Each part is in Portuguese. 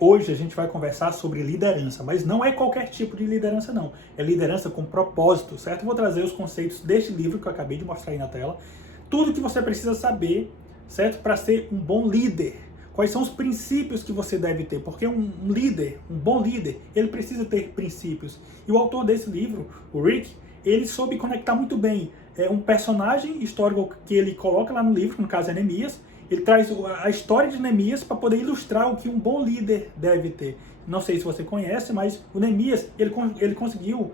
Hoje a gente vai conversar sobre liderança, mas não é qualquer tipo de liderança não. É liderança com propósito, certo? Eu vou trazer os conceitos deste livro que eu acabei de mostrar aí na tela. Tudo que você precisa saber, certo? Para ser um bom líder. Quais são os princípios que você deve ter? Porque um líder, um bom líder, ele precisa ter princípios. E o autor desse livro, o Rick, ele soube conectar muito bem um personagem histórico que ele coloca lá no livro, no caso Neemias. Ele traz a história de Neemias para poder ilustrar o que um bom líder deve ter. Não sei se você conhece, mas o Neemias, ele conseguiu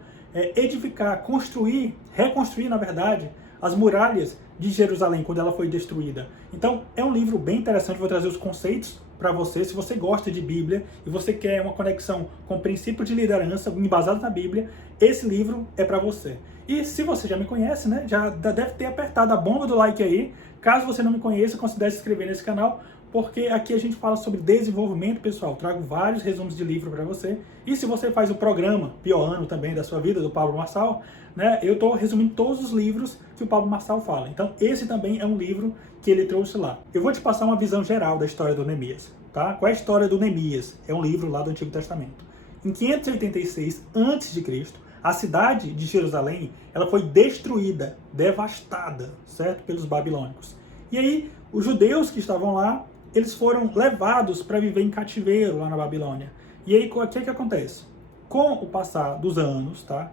edificar, construir, reconstruir, na verdade, as muralhas de Jerusalém, quando ela foi destruída. Então, é um livro bem interessante, vou trazer os conceitos para você. Se você gosta de Bíblia e você quer uma conexão com o princípio de liderança embasado na Bíblia, esse livro é para você. E se você já me conhece, né, já deve ter apertado a bomba do like aí. Caso você não me conheça, considere se inscrever nesse canal, porque aqui a gente fala sobre desenvolvimento pessoal. Trago vários resumos de livro para você. E se você faz o programa Pior Ano também da sua vida, do Pablo Marçal, né, eu estou resumindo todos os livros que o Pablo Marçal fala. Então esse também é um livro que ele trouxe lá. Eu vou te passar uma visão geral da história do Neemias. Tá? Qual é a história do Neemias? É um livro lá do Antigo Testamento. Em 586 a.C., a cidade de Jerusalém, ela foi destruída, devastada, certo? Pelos babilônicos. E aí, os judeus que estavam lá, eles foram levados para viver em cativeiro lá na Babilônia. E aí, o que acontece? Com o passar dos anos, tá?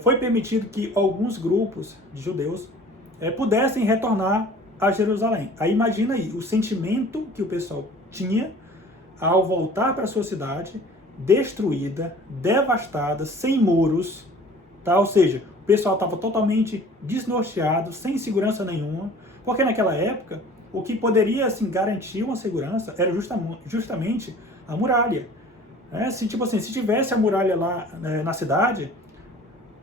Foi permitido que alguns grupos de judeus pudessem retornar a Jerusalém. Aí imagina aí, o sentimento que o pessoal tinha ao voltar para a sua cidade, destruída, devastada, sem muros, tá? Ou seja, o pessoal estava totalmente desnorteado, sem segurança nenhuma, porque naquela época o que poderia assim garantir uma segurança era justamente a muralha. Se tivesse a muralha lá na cidade,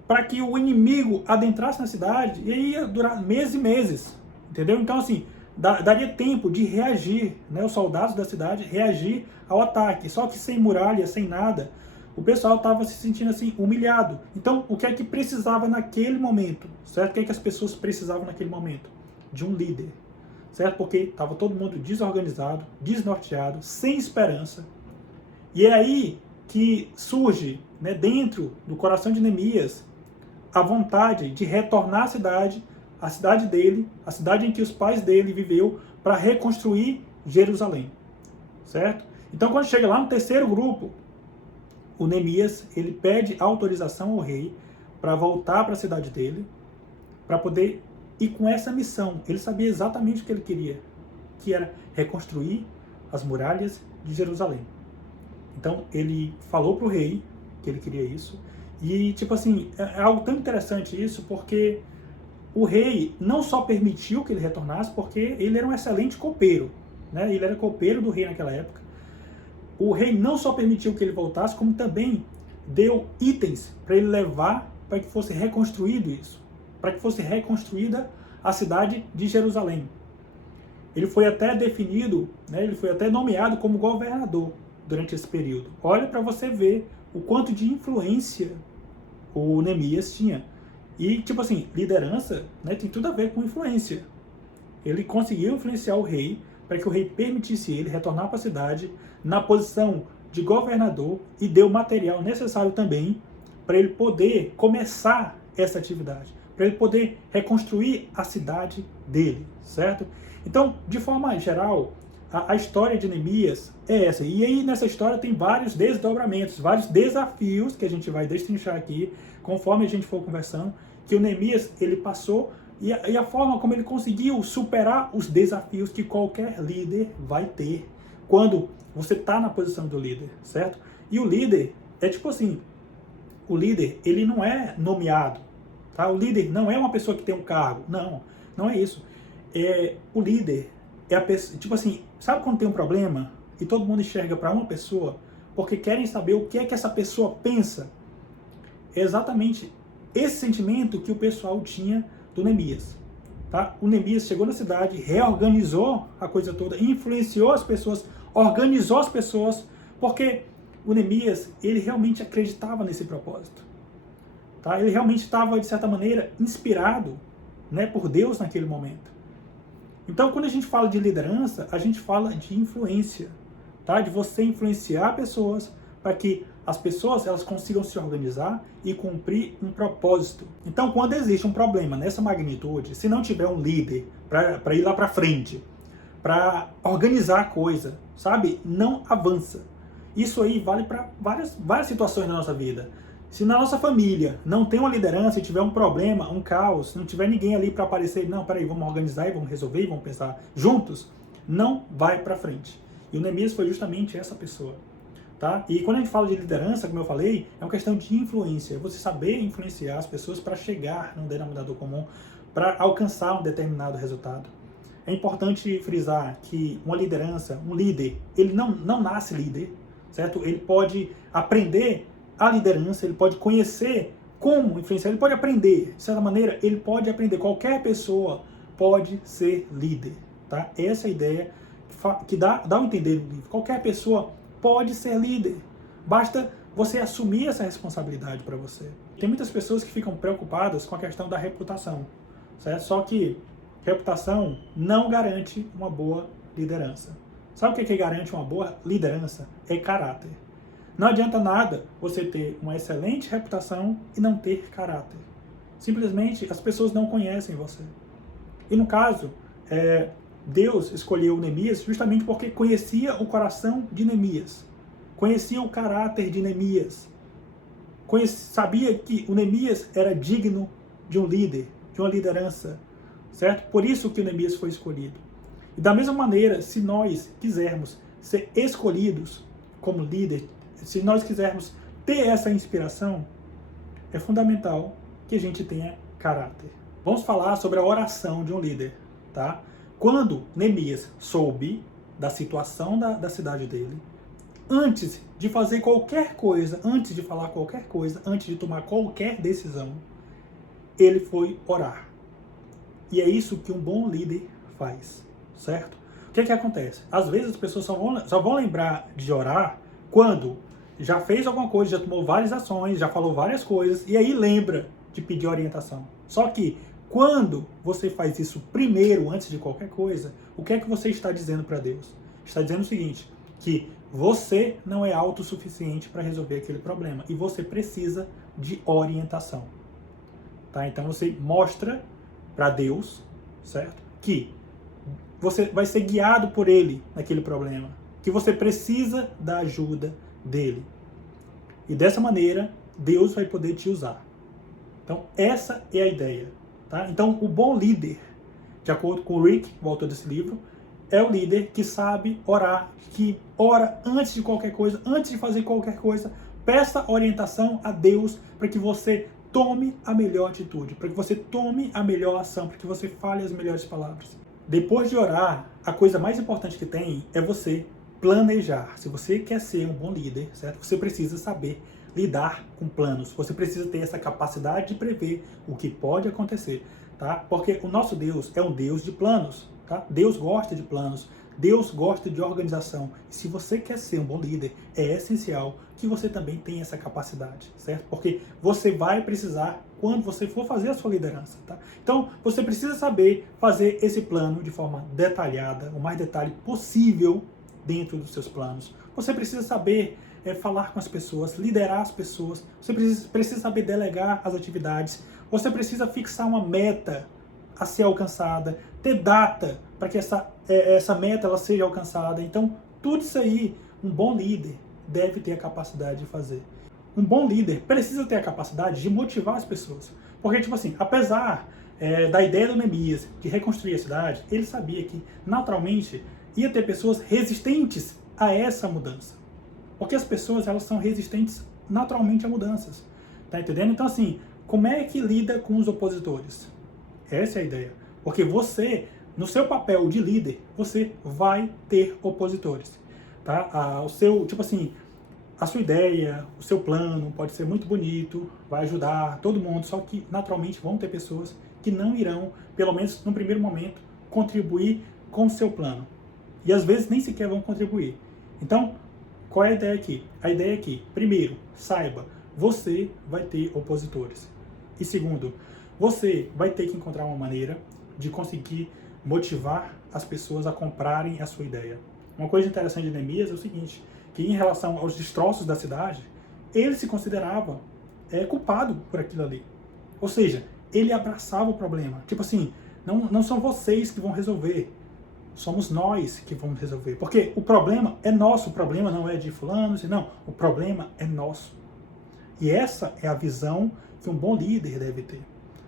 para que o inimigo adentrasse na cidade, e aí ia durar meses e meses, entendeu? Então assim, daria tempo de reagir, né, os soldados da cidade reagir ao ataque, só que sem muralha, sem nada, o pessoal estava se sentindo assim humilhado. Então, o que é que precisava naquele momento, certo? O que é que as pessoas precisavam naquele momento? De um líder, certo? Porque estava todo mundo desorganizado, desnorteado, sem esperança. E é aí que surge, né, dentro do coração de Neemias, a vontade de retornar à cidade dele, a cidade em que os pais dele viveu, para reconstruir Jerusalém, certo? Então, quando chega lá no terceiro grupo, o Neemias, ele pede autorização ao rei para voltar para a cidade dele, para poder ir com essa missão. Ele sabia exatamente o que ele queria, que era reconstruir as muralhas de Jerusalém. Então, ele falou para o rei que ele queria isso, e, tipo assim, é algo tão interessante isso, porque o rei não só permitiu que ele retornasse, porque ele era um excelente copeiro, né? Ele era copeiro do rei naquela época. O rei não só permitiu que ele voltasse, como também deu itens para ele levar para que fosse reconstruído isso, para que fosse reconstruída a cidade de Jerusalém. Ele foi até definido, né? Ele foi até nomeado como governador durante esse período. Olha para você ver o quanto de influência o Neemias tinha. E, tipo assim, liderança, né, tem tudo a ver com influência. Ele conseguiu influenciar o rei para que o rei permitisse ele retornar para a cidade na posição de governador e deu o material necessário também para ele poder começar essa atividade, para ele poder reconstruir a cidade dele, certo? Então, de forma geral, a história de Neemias é essa. E aí, nessa história, tem vários desdobramentos, vários desafios que a gente vai destrinchar aqui, conforme a gente for conversando, que o Neemias, ele passou, e a forma como ele conseguiu superar os desafios que qualquer líder vai ter quando você está na posição do líder, certo? E o líder é tipo assim, o líder, ele não é nomeado, tá? O líder não é uma pessoa que tem um cargo, não é isso. O líder é a pessoa, tipo assim, sabe quando tem um problema e todo mundo enxerga para uma pessoa porque querem saber o que é que essa pessoa pensa? É exatamente esse sentimento que o pessoal tinha do Neemias, tá? O Neemias chegou na cidade, reorganizou a coisa toda, influenciou as pessoas, organizou as pessoas, porque o Neemias, ele realmente acreditava nesse propósito, tá? Ele realmente estava, de certa maneira, inspirado, né, por Deus naquele momento. Então, quando a gente fala de liderança, a gente fala de influência, tá? De você influenciar pessoas para que as pessoas elas consigam se organizar e cumprir um propósito. Então, quando existe um problema nessa magnitude, se não tiver um líder para ir lá para frente, para organizar a coisa, sabe? Não avança. Isso aí vale para várias situações na nossa vida. Se na nossa família não tem uma liderança e tiver um problema, um caos, não tiver ninguém ali para aparecer, não, peraí, vamos organizar e vamos resolver e vamos pensar juntos, não vai para frente. E o Neemias foi justamente essa pessoa. Tá? E quando a gente fala de liderança, como eu falei, é uma questão de influência. Você saber influenciar as pessoas para chegar num denominador comum, para alcançar um determinado resultado. É importante frisar que uma liderança, um líder, ele não nasce líder, certo? Ele pode aprender a liderança, ele pode conhecer como influenciar, ele pode aprender. De certa maneira, ele pode aprender. Qualquer pessoa pode ser líder. Tá? Essa é a ideia que dá a entender no livro. Qualquer pessoa pode ser líder. Basta você assumir essa responsabilidade para você. Tem muitas pessoas que ficam preocupadas com a questão da reputação, certo? Só que reputação não garante uma boa liderança. Sabe o que garante uma boa liderança? É caráter. Não adianta nada você ter uma excelente reputação e não ter caráter. Simplesmente as pessoas não conhecem você. E no caso, Deus escolheu Neemias justamente porque conhecia o coração de Neemias, conhecia o caráter de Neemias, sabia que o Neemias era digno de um líder, de uma liderança, certo? Por isso que o Neemias foi escolhido. E da mesma maneira, se nós quisermos ser escolhidos como líder, se nós quisermos ter essa inspiração, é fundamental que a gente tenha caráter. Vamos falar sobre a oração de um líder, tá? Quando Neemias soube da situação da cidade dele, antes de fazer qualquer coisa, antes de falar qualquer coisa, antes de tomar qualquer decisão, ele foi orar. E é isso que um bom líder faz, certo? O que acontece? Às vezes as pessoas só vão lembrar de orar quando já fez alguma coisa, já tomou várias ações, já falou várias coisas, e aí lembra de pedir orientação. Só que quando você faz isso primeiro, antes de qualquer coisa, o que é que você está dizendo para Deus? Está dizendo o seguinte, que você não é autossuficiente para resolver aquele problema e você precisa de orientação. Tá? Então você mostra para Deus, certo? Que você vai ser guiado por Ele naquele problema, que você precisa da ajuda dele. E dessa maneira, Deus vai poder te usar. Então, essa é a ideia. Tá? Então, o bom líder, de acordo com o Rick, o autor desse livro, é o líder que sabe orar, que ora antes de qualquer coisa, antes de fazer qualquer coisa, peça orientação a Deus para que você tome a melhor atitude, para que você tome a melhor ação, para que você fale as melhores palavras. Depois de orar, a coisa mais importante que tem é você planejar. Se você quer ser um bom líder, certo? Você precisa saber lidar com planos. Você precisa ter essa capacidade de prever o que pode acontecer, tá? Porque o nosso Deus é um Deus de planos, tá? Deus gosta de planos, Deus gosta de organização. E se você quer ser um bom líder, é essencial que você também tenha essa capacidade, certo? Porque você vai precisar quando você for fazer a sua liderança, tá? Então, você precisa saber fazer esse plano de forma detalhada, o mais detalhe possível dentro dos seus planos. Você precisa saber falar com as pessoas, liderar as pessoas, você precisa saber delegar as atividades, você precisa fixar uma meta a ser alcançada, ter data para que essa meta ela seja alcançada. Então, tudo isso aí, um bom líder deve ter a capacidade de fazer. Um bom líder precisa ter a capacidade de motivar as pessoas. Porque, tipo assim, apesar da ideia do Neemias de reconstruir a cidade, ele sabia que, naturalmente, ia ter pessoas resistentes a essa mudança. Porque as pessoas, elas são resistentes naturalmente a mudanças. Tá entendendo? Então, assim, como é que lida com os opositores? Essa é a ideia. Porque você, no seu papel de líder, você vai ter opositores. Tá? A sua ideia, o seu plano pode ser muito bonito, vai ajudar todo mundo, só que naturalmente vão ter pessoas que não irão, pelo menos no primeiro momento, contribuir com o seu plano. E às vezes nem sequer vão contribuir. Então, qual é a ideia aqui? A ideia é que, primeiro, saiba, você vai ter opositores. E segundo, você vai ter que encontrar uma maneira de conseguir motivar as pessoas a comprarem a sua ideia. Uma coisa interessante de Neemias é o seguinte, que em relação aos destroços da cidade, ele se considerava culpado por aquilo ali. Ou seja, ele abraçava o problema. Tipo assim, não são vocês que vão resolver, somos nós que vamos resolver. Porque o problema é nosso, o problema não é de fulano, não, o problema é nosso. E essa é a visão que um bom líder deve ter,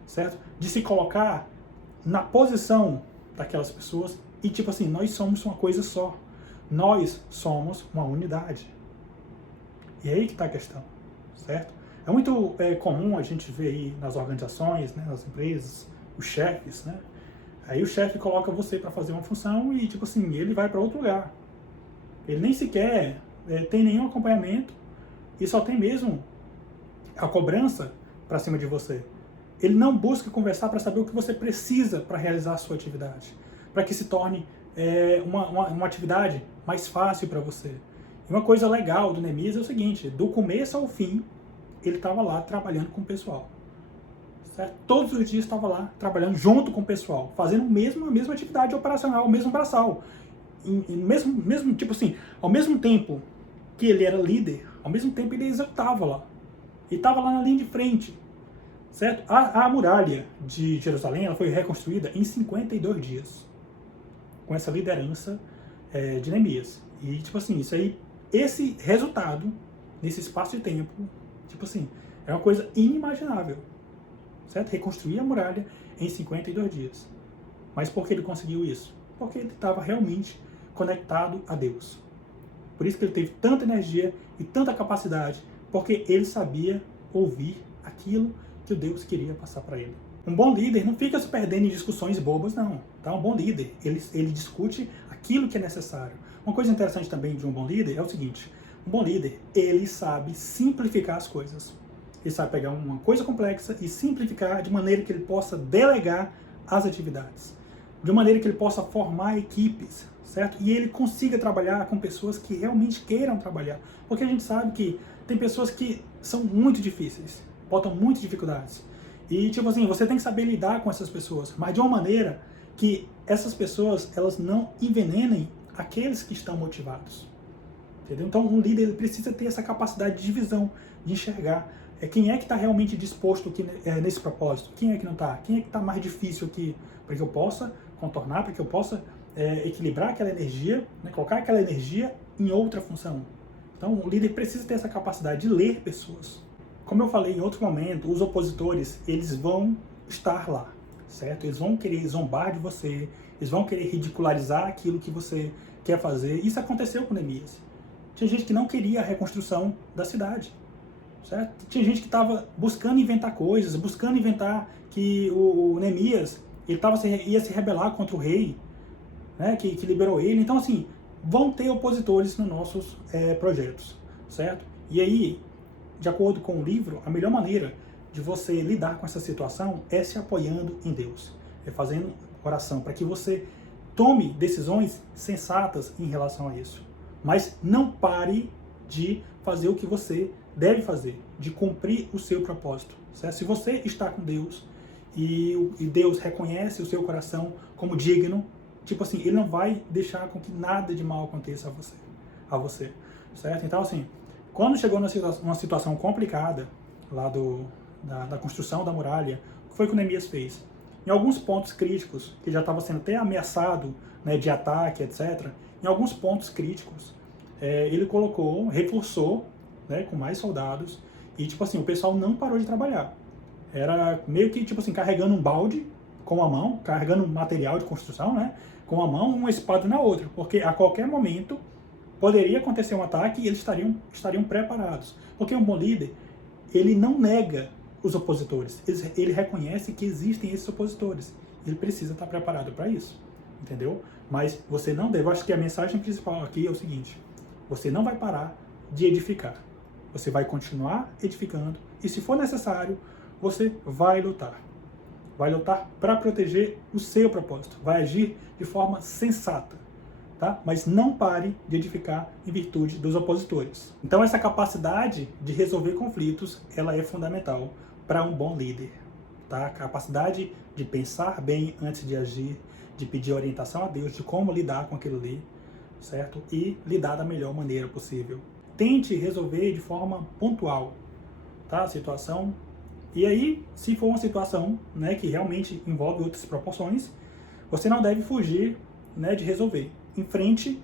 certo? De se colocar na posição daquelas pessoas e tipo assim, nós somos uma coisa só. Nós somos uma unidade. E é aí que está a questão, certo? É muito comum a gente ver aí nas organizações, né, nas empresas, os chefes, né? Aí o chefe coloca você para fazer uma função e, tipo assim, ele vai para outro lugar. Ele nem sequer tem nenhum acompanhamento e só tem mesmo a cobrança para cima de você. Ele não busca conversar para saber o que você precisa para realizar a sua atividade, para que se torne uma atividade mais fácil para você. E uma coisa legal do Neemias é o seguinte, do começo ao fim, ele estava lá trabalhando com o pessoal. Certo? Todos os dias estava lá trabalhando junto com o pessoal, fazendo a mesma atividade operacional, o mesmo braçal. Mesmo, tipo assim, ao mesmo tempo que ele era líder, ao mesmo tempo ele executava lá. Ele estava lá na linha de frente. Certo? A muralha de Jerusalém ela foi reconstruída em 52 dias, com essa liderança de Neemias. E, tipo assim, esse resultado, nesse espaço de tempo, tipo assim, é uma coisa inimaginável. Certo? Reconstruir a muralha em 52 dias. Mas por que ele conseguiu isso? Porque ele estava realmente conectado a Deus. Por isso que ele teve tanta energia e tanta capacidade, porque ele sabia ouvir aquilo que o Deus queria passar para ele. Um bom líder não fica se perdendo em discussões bobas, não. Tá? Um bom líder, ele discute aquilo que é necessário. Uma coisa interessante também de um bom líder é o seguinte, um bom líder, ele sabe simplificar as coisas. Ele sabe pegar uma coisa complexa e simplificar de maneira que ele possa delegar as atividades. De maneira que ele possa formar equipes, certo? E ele consiga trabalhar com pessoas que realmente queiram trabalhar. Porque a gente sabe que tem pessoas que são muito difíceis, botam muitas dificuldades. E, tipo assim, você tem que saber lidar com essas pessoas, mas de uma maneira que essas pessoas, elas não envenenem aqueles que estão motivados. Entendeu? Então, um líder ele precisa ter essa capacidade de visão, de enxergar quem é que está realmente disposto aqui, nesse propósito, quem é que não está, quem é que está mais difícil aqui, para que eu possa contornar, para que eu possa equilibrar aquela energia, né, colocar aquela energia em outra função. Então, o líder precisa ter essa capacidade de ler pessoas. Como eu falei em outro momento, os opositores, eles vão estar lá, certo? Eles vão querer zombar de você, eles vão querer ridicularizar aquilo que você quer fazer. Isso aconteceu com Neemias. Tinha gente que não queria a reconstrução da cidade. Certo? Tinha gente que estava buscando inventar coisas, buscando inventar que o Neemias ia se rebelar contra o rei, né, que liberou ele. Então, assim, vão ter opositores nos nossos projetos, certo? E aí, de acordo com o livro, a melhor maneira de você lidar com essa situação é se apoiando em Deus, é fazendo oração, para que você tome decisões sensatas em relação a isso. Mas não pare de fazer o que você deve fazer, de cumprir o seu propósito. Certo? Se você está com Deus e Deus reconhece o seu coração como digno, tipo assim, ele não vai deixar com que nada de mal aconteça a você, certo? Então, assim, quando chegou numa situação complicada lá da construção da muralha, o que foi que o Neemias fez? Em alguns pontos críticos, que já estava sendo até ameaçado, né, de ataque, etc., em alguns pontos críticos, ele reforçou, né, com mais soldados, e tipo assim, o pessoal não parou de trabalhar. Era meio que tipo assim, carregando um balde com a mão, carregando material de construção, né, com a mão, uma espada na outra, porque a qualquer momento poderia acontecer um ataque e eles estariam preparados. Porque um bom líder, ele não nega os opositores, ele reconhece que existem esses opositores, ele precisa estar preparado para isso, entendeu? Mas você não deve, eu acho que a mensagem principal aqui é o seguinte, você não vai parar de edificar. Você vai continuar edificando e, se for necessário, você vai lutar. Vai lutar para proteger o seu propósito. Vai agir de forma sensata, tá? Mas não pare de edificar em virtude dos opositores. Então, essa capacidade de resolver conflitos, ela é fundamental para um bom líder, tá? A capacidade de pensar bem antes de agir, de pedir orientação a Deus, de como lidar com aquilo ali, certo? E lidar da melhor maneira possível. Tente resolver de forma pontual, tá? A situação. E aí, se for uma situação, né, que realmente envolve outras proporções, você não deve fugir, né, de resolver. Enfrente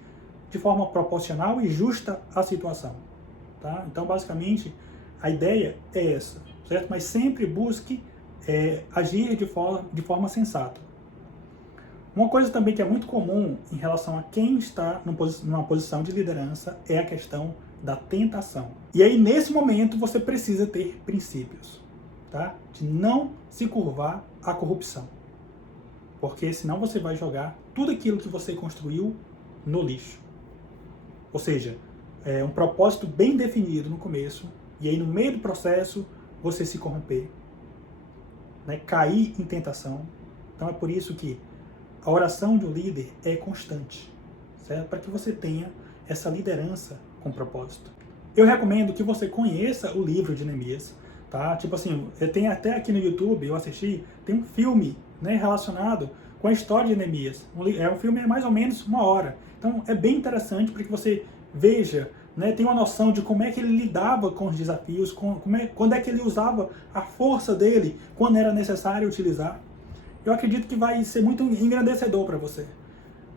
de forma proporcional e justa a situação, tá? Então, basicamente, a ideia é essa, certo? Mas sempre busque agir de forma sensata. Uma coisa também que é muito comum em relação a quem está numa posição de liderança é a questão da tentação. E aí, nesse momento, você precisa ter princípios, tá? De não se curvar à corrupção. Porque senão você vai jogar tudo aquilo que você construiu no lixo. Ou seja, um propósito bem definido no começo, e aí no meio do processo você se corromper, né? Cair em tentação. Então é por isso que a oração de um líder é constante, certo? Para que você tenha essa liderança com propósito. Eu recomendo que você conheça o livro de Neemias, tá? Tipo assim, tem até aqui no YouTube, eu assisti, tem um filme, né, relacionado com a história de Neemias. É um filme mais ou menos 1 hora. Então é bem interessante para que você veja, né, tenha uma noção de como é que ele lidava com os desafios, quando é que ele usava a força dele, quando era necessário utilizar. Eu acredito que vai ser muito engrandecedor para você.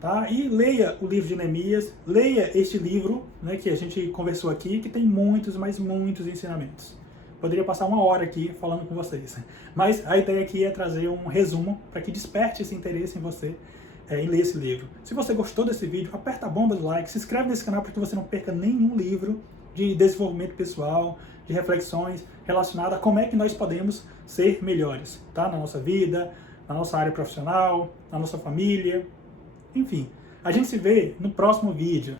Tá? E leia o livro de Neemias, leia este livro, né, que a gente conversou aqui, que tem muitos, mas muitos ensinamentos. Poderia passar 1 hora aqui falando com vocês. Mas a ideia aqui é trazer um resumo para que desperte esse interesse em você em ler esse livro. Se você gostou desse vídeo, aperta a bomba do like, se inscreve nesse canal para que você não perca nenhum livro de desenvolvimento pessoal, de reflexões relacionadas a como é que nós podemos ser melhores, tá? Na nossa vida, na nossa área profissional, na nossa família, enfim. A gente se vê no próximo vídeo.